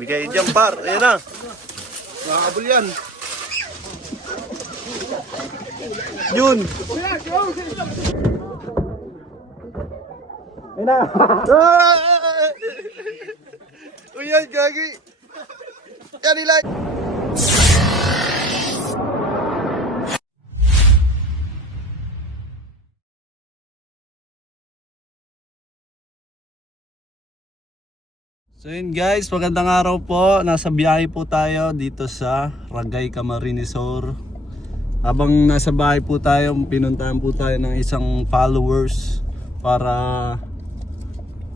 Bigay dyan par, ayan na. Nakakabul yan. Yun. Ayun na. Uy yan, gagi. Yan nila. So yun guys, magandang araw po. Nasa biyahe po tayo dito sa Ragay Camarines Sur. Habang nasa bahay po tayo, pinuntahan po tayo ng isang followers para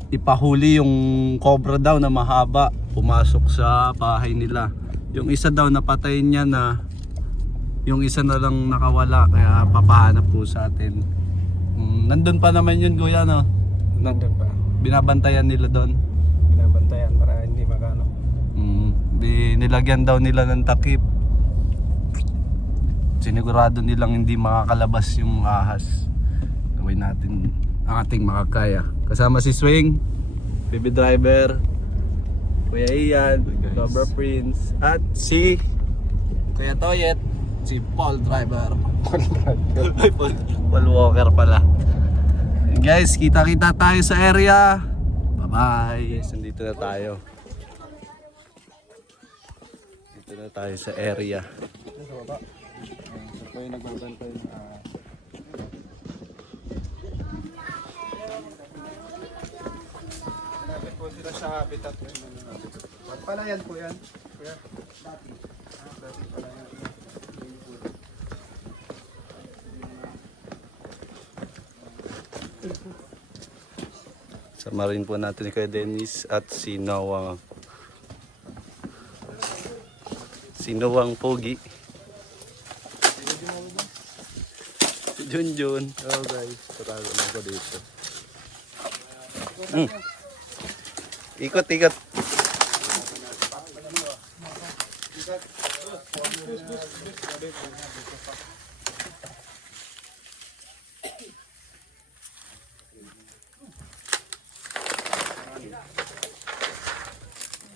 ipahuli yung cobra daw na mahaba pumasok sa bahay nila. Yung isa daw napatayin niya na, yung isa na lang nakawala, kaya papahanap po sa atin. Nandun pa naman yun kuya, no? Nandun pa. Binabantayan nila doon. Binabantayan para hindi magano. Nilagyan daw nila ng takip. Sinigurado nilang hindi makakalabas yung ahas. Gawin natin ang ating makakaya. Kasama si Swing, baby driver, Kuya Ian, Lover Prince, at si Kuya Toyet, si Paul driver. Paul Walker pala. And guys, kita-kita tayo sa area. Bye-bye. Yes, nandito na tayo. Dito na tayo sa area. Ito yung nagbabantay ng Hanapin po sila sa habitat. Palayan po yan. Kuya. Dati palayan. Samarin po natin kay Dennis at si Noah. Si Noah Pogi. Si Junjun. Oh guys, tatago lang ko dito. Ikot, ikot.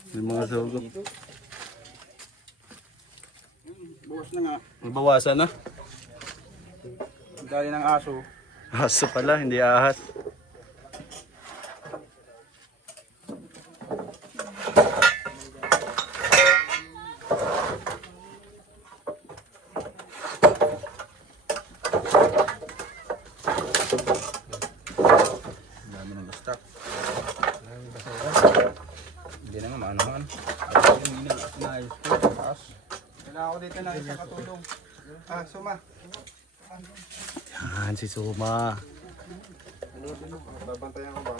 May mga sugop. Bukas na nga. Mabawasan na. Dali ng aso. Aso pala, hindi ahas. Dami ng stock. Hindi na nga maano-ano. Kailangan ko dito na isa katulong. Suma. Yan, si Suma. Babantayan ko ba?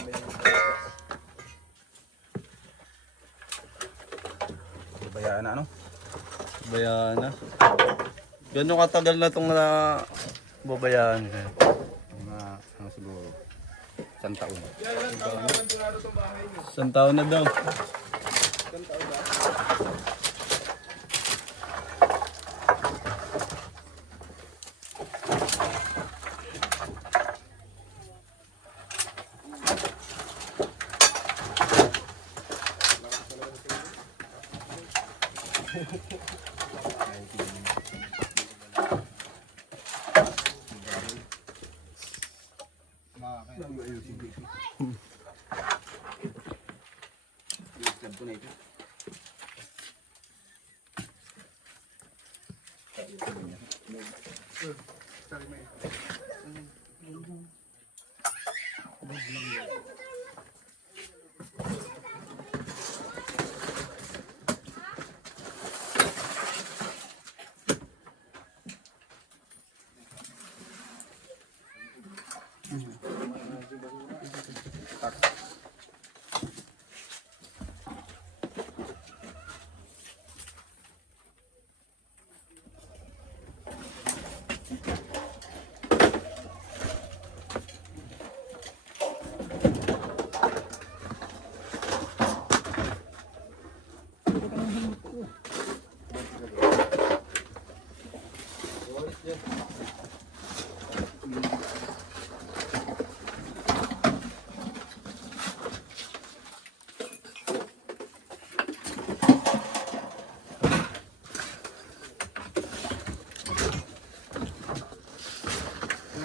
Bayaan na ano? Babayaan na. Gano'ng katagal na itong babayaan? Mga ano siguro. 100 taon. Isang taon na daw.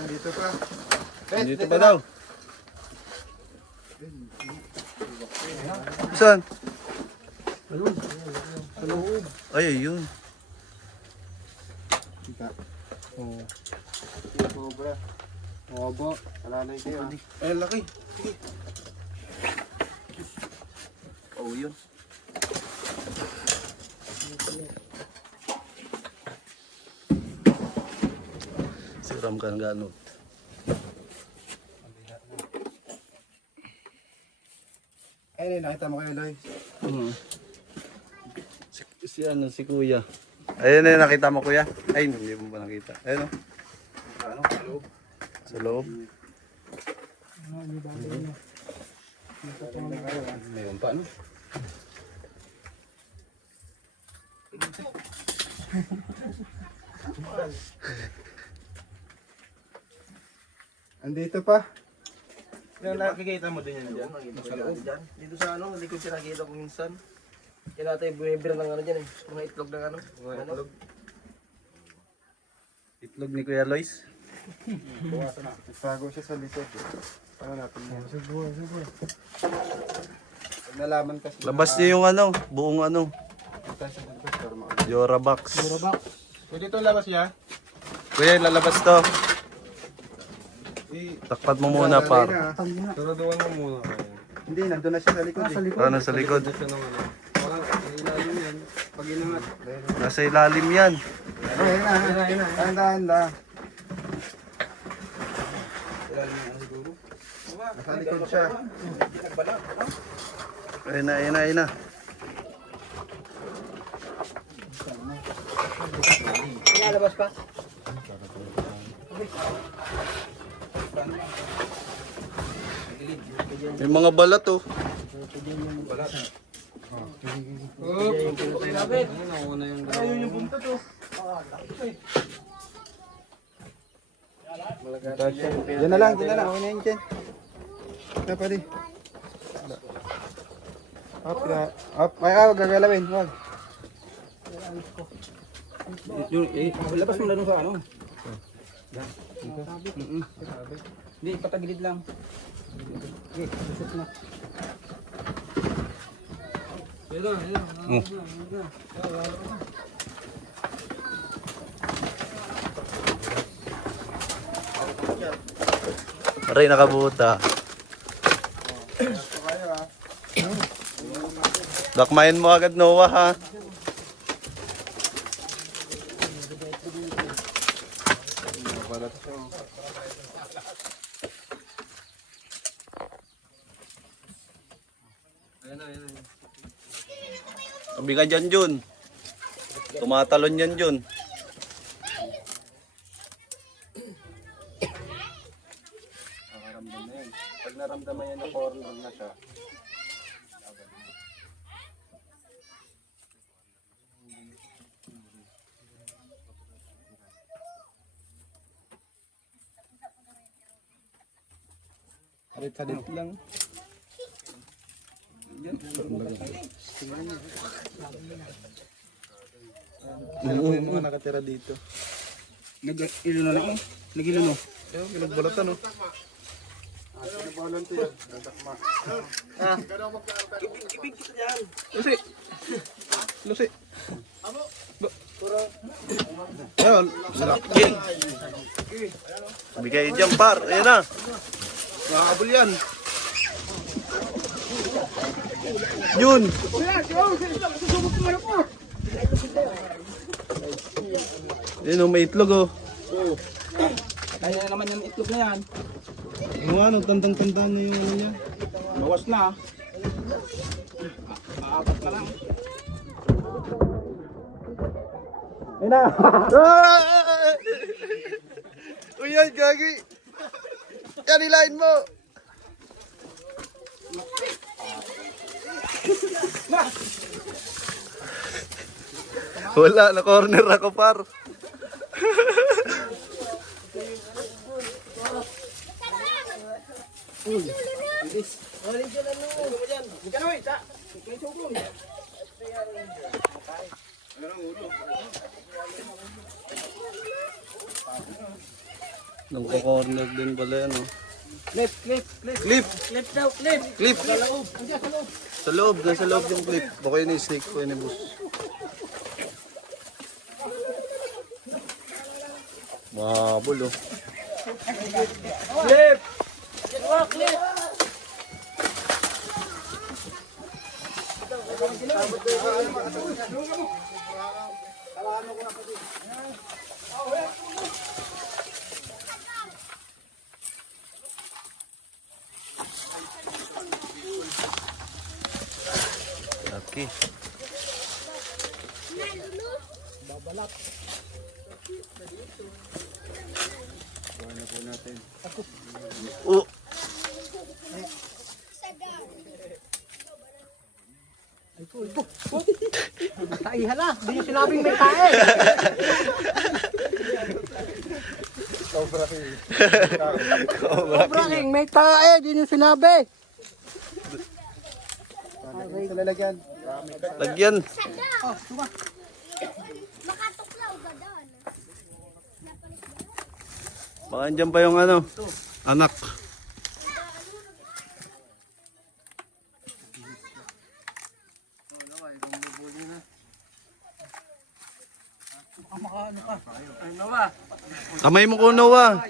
Dito pa. Dito pa daw. Saan? Sa loob. Ay, ayun. Kita. Oo. Cobra. Obo. Alalay kayo. Ay, laki. Oh, yun. Siram ka ng gano'n. Ayun, nakita mo kayo, Loy. Si Kuya. Ayun na, nakita mo Kuya? Ay, hindi mo ba nakita? Ayun o. Ano? Sa loob. Sa loob. Mayroon pa, ano? Andito pa. Yung nakikita mo din yan dyan. Sa loob dyan. Dito sa ano, likod siya nakikita ko minsan. Kaya natin bumibira ng ano dyan eh. Mga itlog ng ano. Mga itlog. Itlog ni Kuya Lois. Nagtago siya sa likod. Ano natin mo? Siguro. Pag nalaman kasi. Labas niyo yung ano, buong ano, Kita siya dito, pero Yora box. Pwede ito labas niya? Kuya, lalabas to. Takpat mo muna, par. Saraduan mo muna. Hindi, nandun na siya sa likod. Ano sa likod? Siya ng ano. Parang ilalim yan. Pag inangat. Nasa ilalim yan. Ayun na. Tandaan na. Nasa likod siya. Ayun na, ayun na, ayun na. Ilalabas pa. Yung mga balat oh. Ayun yung punta to. Diyan na lang. Okay na yan dyan. Kaya pa rin. Up. Ay, wag gagalawin. Wag. Labas mo na dun sa ano. Hindi, patagilid lang. Okay, susot na. Aray, nakabuta. Dakmayin mo agad, Noah, ha? Tabi ka dyan, Jun. Tumatalon yan, Jun. Nakaramdam na yan. Pag naramdaman yan na corner na siya. Halit-halit lang. Ano yung mga nakatira dito? Nag-ilo na lang eh. Nag-ilo no. Ayun, pinagbalatan oh. Volunteer. Ibig kita dyan. Lucy. Ayun, Gil. Bigay dyan, par. Ayan na. nakakabul yan. Yun. Yun, oh, may itlog, oh. Kaya naman yung itlog na yan. Ano nga, tandang-tandang na yung ano niya. Bawas na. Aapat na lang. Ayun na. Uy, yan, gagi. Yan, ilain mo. Wala, na corner ako, par. Nung corner din pala yan, oh. Clip, clip, clip. Clip! Clip daw, clip. Clip! Sa loob. Andiyan, sa loob. Sa loob, nasa loob yung clip. Baka yun yung snake ko yun yung bus. Mahabol, oh. Clip. Oh, clip. Okay. Oh! Ay, hala. Hindi niyo sinabing may tae. Cobra King, may tae. Hindi niyo sinabi. Sa lalagyan. Lagyan! Makatuklaw ba doon? Baka andyan pa yung ano, anak. Kamay mo kuno, ah.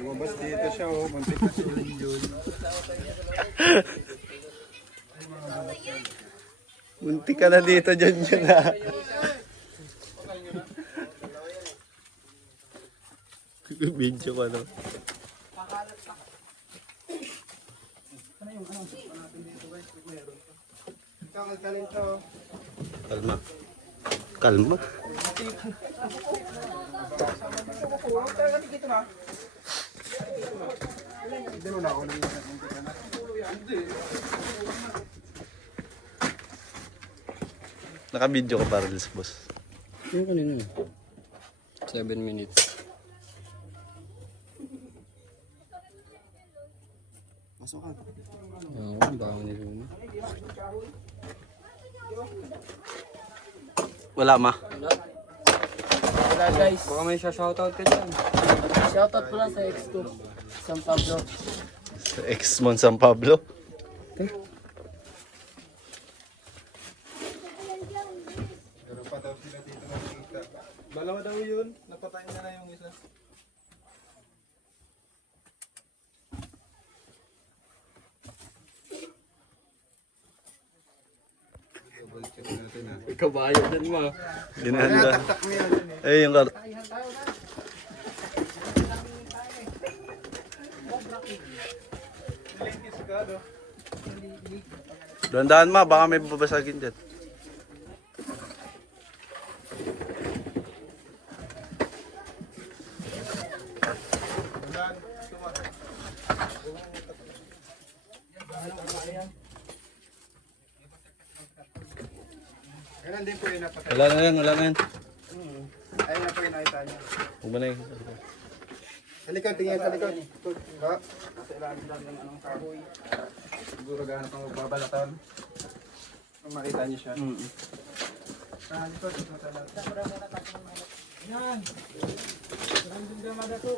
Lumabas dito siya, oh. Muntik na si Junjun. Munti ka na dito, Junjun, ah. Video ko, no? Ikaw, magkaling to. Kalma. Kalma. Hindi mo na ako nang Naka-video ka para sa boss. Yung kanina. 7 minutes. Pasok ka. Oo, bago nila. Wala, ma. Wala guys. Baka may shoutout ka dyan. Shoutout pala sa ex ko. San Pablo. Sa ex-mon San Pablo. Pero pa daw sila dito nakikita. Dalawa daw yun. Napatay na na yung isa. Double check natin, ha. Kabayo din mo. Ginahanda. Tak mo yan. Eh, yung kar... Dahan-dahan, ma, baka may babasagin dyan. Ganun din po yung napatay. Wala na yan, wala na yan. Ayun na po yung nakita niya. Huwag ba na yun? Sa likod, tingin sa likod. Ha? Nasa ilalim lang ng anong kahoy. Siguro gahanap ang magbabalatan. Kung makita niyo siya. Sa likod, ito sa lahat. Yan! Random gamada to.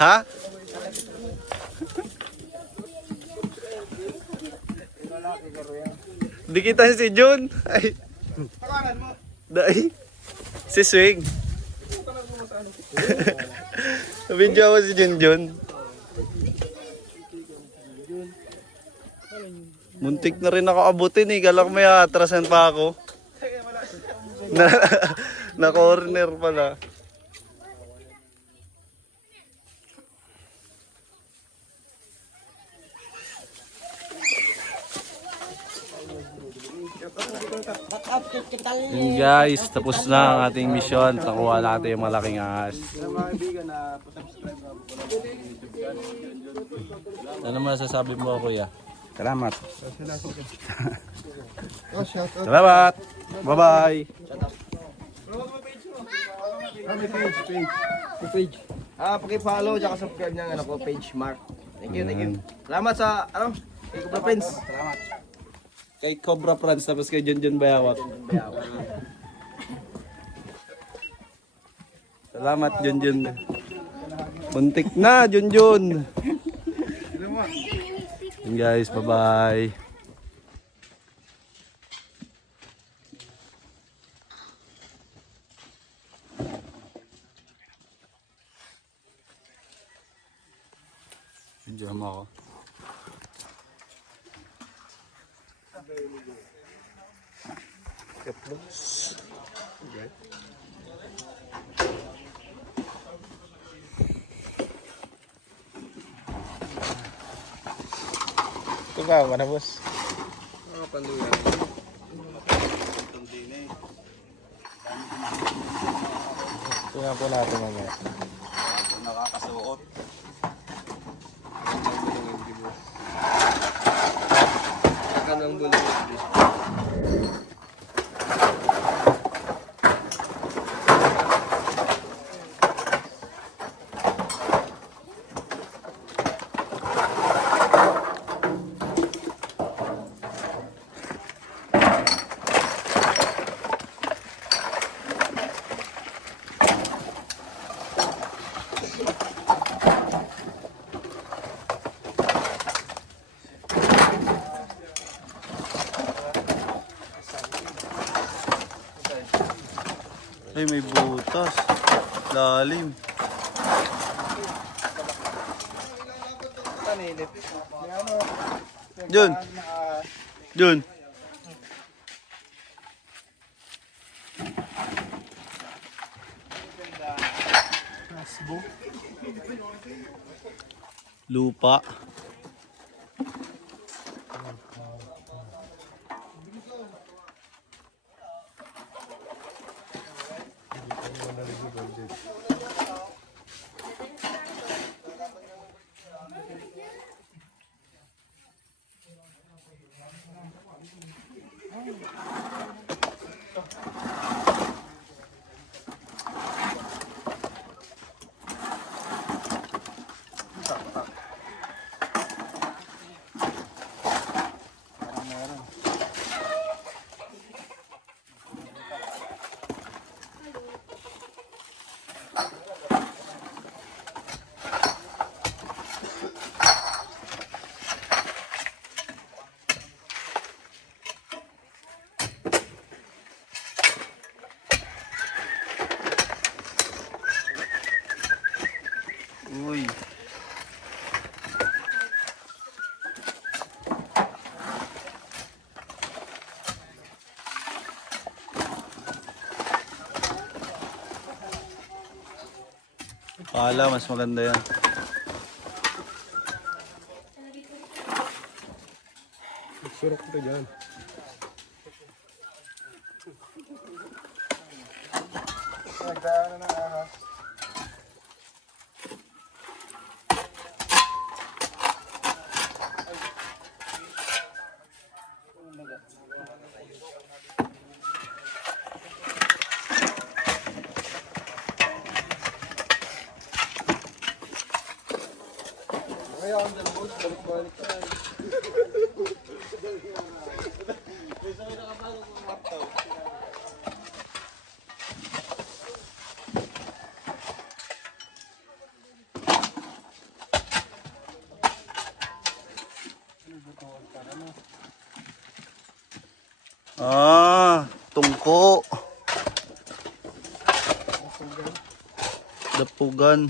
Ha? Di kita si Jun. Ay, Tawaran mo! dai. Si Swing. Video ako si Junjun. Muntik na rin ako abutin eh. Galak may atrasan pa ako. Na corner pala. Yun guys, tapos na ang ating mission. Nakuha natin yung malaking ahas. Sa mga kaibigan na subscribe na po lang sa YouTube channel. Ano masasabi mo, kuya? Salamat. Oh, shout out. Salamat! Bye-bye! May page, page. May page. Paki-follow tsaka subscribe niya ano ko, page Mark. Thank you, thank you. Salamat sa ano, kay Cobra Prince. Salamat. Kay Cobra Franz, tapos kay Junjun Bayawat. Salamat, Junjun. Muntik na, Junjun. Yun guys, bye-bye. Diyan ako. Ito ba, manabos? Panduyan. Tingnan po natin mamaya. Nakakasuot. Saka ng bulong. Ay, may butas. Lalim. Paninit. May ano, Jun. Jun. Lupa. Uy. Kala, mas maganda yan. surok ko dyan. Nagdaan na ng ahas. Kaya ang dalbos, balik-balik ka. Ah, tungko. Dapugan.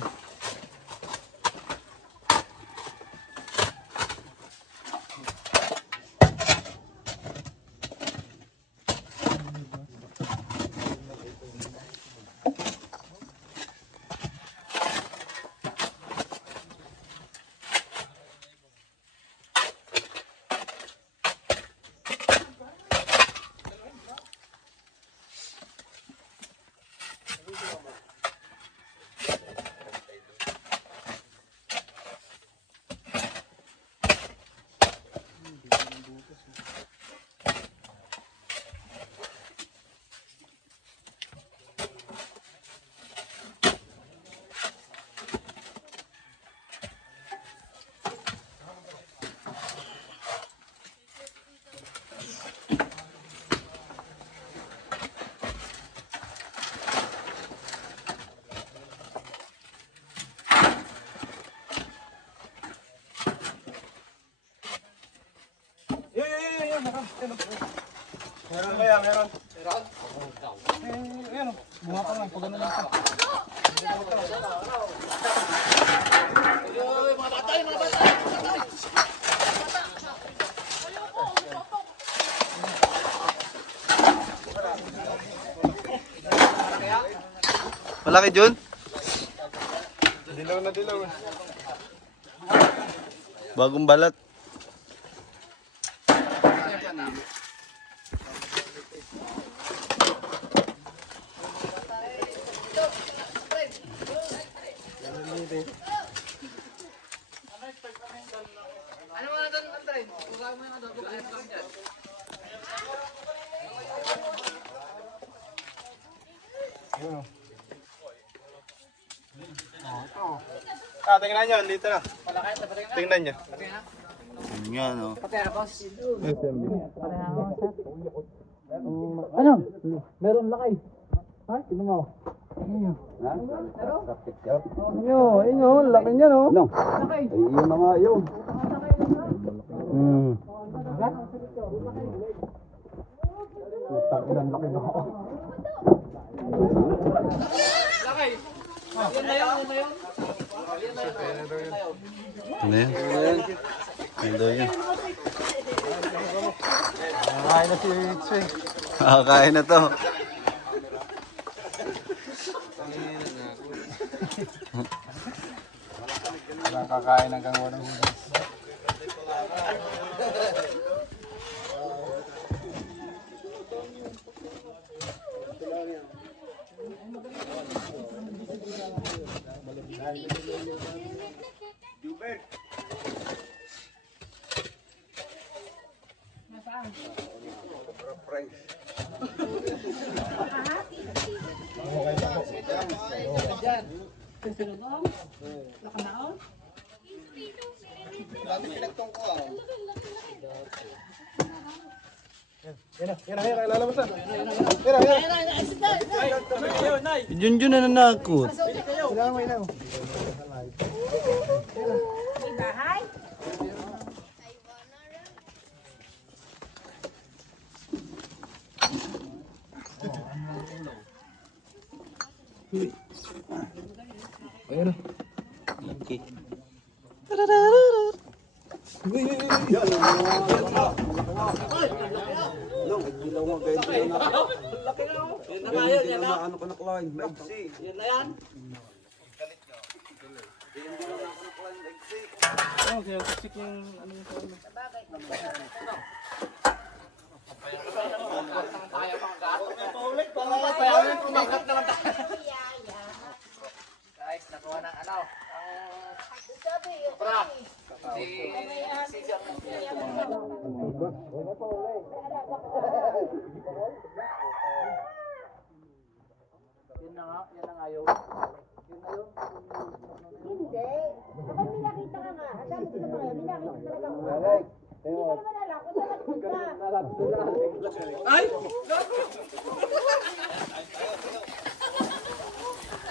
Meron kaya, meron. Meron? Ayan o. Bunga pa lang, pag ano lang ka. Malaki, Jun? Dilaw na dilaw. Bagong balat. Tingnan nyo, dito na. Tingnan nyo. Yan, oh. Ano? Meron lakay. Ha? Sino mo? Inyo, laki niya, no? No. Lakay. Ay, yun na nga yun. Hmm. Takilan laki na ako. Yan na yun, yan na yun. Ano yan? Ano yan? Ay na si Swing. Kakain na to. Nakakain hanggang walang hudas. Yan na, lalabas na. Jun na nanakot. Okay. Ano ka na Klein? Maigsi. Yan na yan. Oh, kaya sik yung ano yung phone. Guys, nakuha ng ano? Sobra. Yun na nga, yan ang ayaw. Yun na yun. Hindi. Ako may nakita ka nga. Sabi ko naman, may nakita talaga ako. Hindi ko naman alam kung saan nagpunta. Ay!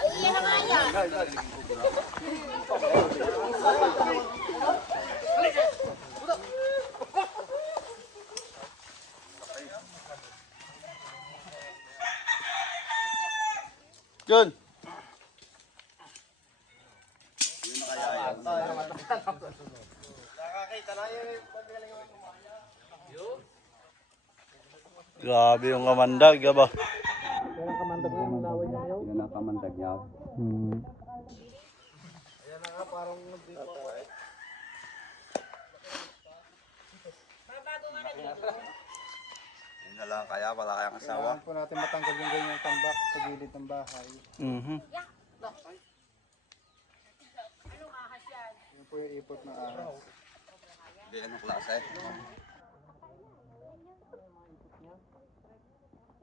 Ay, yan na nga yan. Jun. Grabe yung kamandag, ba? Yan ang kamandag mo, yung laway niya yun. Yan ang kamandag niya. Yun na lang kaya, wala kayang asawa. Kailangan po natin matanggal yung ganyang tambak sa gilid ng bahay. Yun po yung ipot ng ahas. Hindi, anong klase?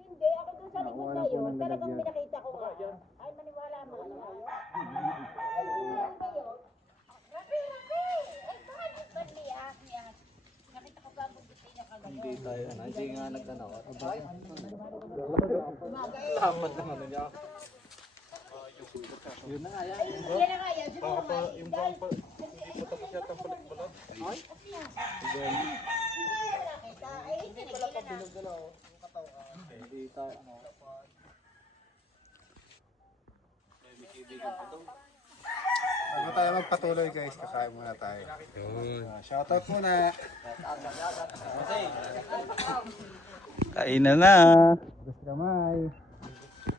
Hindi, ako doon sa likod na yun. Talagang pinakita ko nga. Ay, maniwala mo. Ay, yan ba yun? Rapi, Rapi! Ay, bakit ba niya? Nakita ko ba ang bugtay niya kagayon? Hindi tayo, hindi nga nagtanaw. Lamat naman niya. Yun na nga yan. Ay, yan na nga yan. Siguro nga. Yung bang hindi po tapos yata ang palit-palit. Hindi ko nakita. Eh, hindi nagilan na. Bago tayo magpatuloy guys, kakain muna tayo. Shoutout muna. Kain na na. Gusto kamay.